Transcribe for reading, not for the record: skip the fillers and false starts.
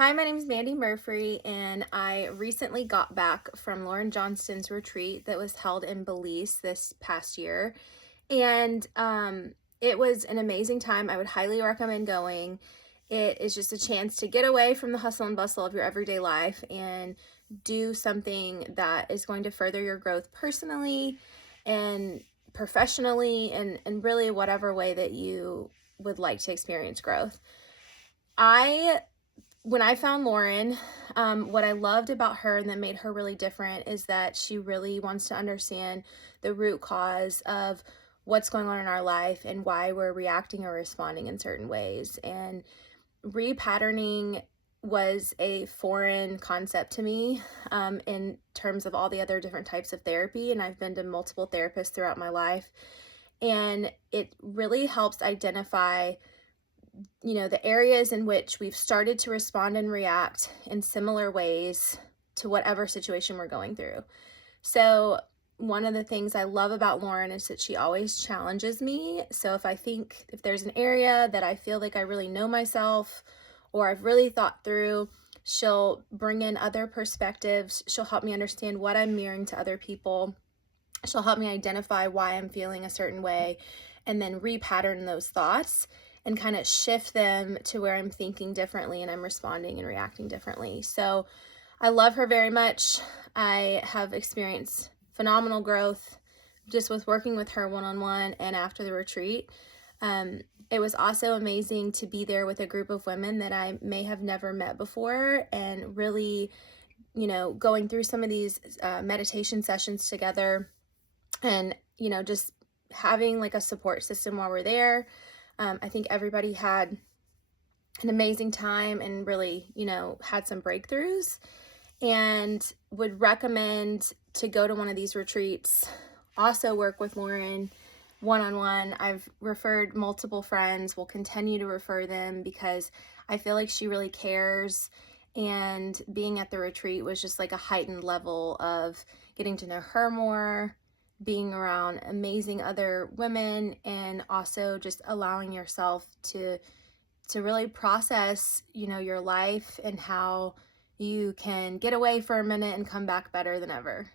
Hi, my name is Mandie Murphree, and I recently got back from Lauren Johnston's retreat that was held in Belize this past year. And it was an amazing time. I would highly recommend going. It is just a chance to get away from the hustle and bustle of your everyday life and do something that is going to further your growth personally and professionally, and really whatever way that you would like to experience growth. I when I found Lauren, what I loved about her and that made her really different is that she really wants to understand the root cause of what's going on in our life and why we're reacting or responding in certain ways. And repatterning was a foreign concept to me, in terms of all the other different types of therapy. And I've been to multiple therapists throughout my life. And it really helps identify the areas in which we've started to respond and react in similar ways to whatever situation we're going through. So one of the things I love about Lauren is that she always challenges me. So if there's an area that I feel like I really know myself or I've really thought through, she'll bring in other perspectives. She'll help me understand what I'm mirroring to other people. She'll help me identify why I'm feeling a certain way and then repattern those thoughts and kind of shift them to where I'm thinking differently and I'm responding and reacting differently. So I love her very much. I have experienced phenomenal growth just with working with her one-on-one and after the retreat. It was also amazing to be there with a group of women that I may have never met before and really, going through some of these meditation sessions together and, just having like a support system while we're there. I think everybody had an amazing time and really, had some breakthroughs, and would recommend to go to one of these retreats. Also work with Lauren one-on-one. I've referred multiple friends, will continue to refer them because I feel like she really cares. And being at the retreat was just like a heightened level of getting to know her more, being around amazing other women, and also just allowing yourself to really process, your life and how you can get away for a minute and come back better than ever.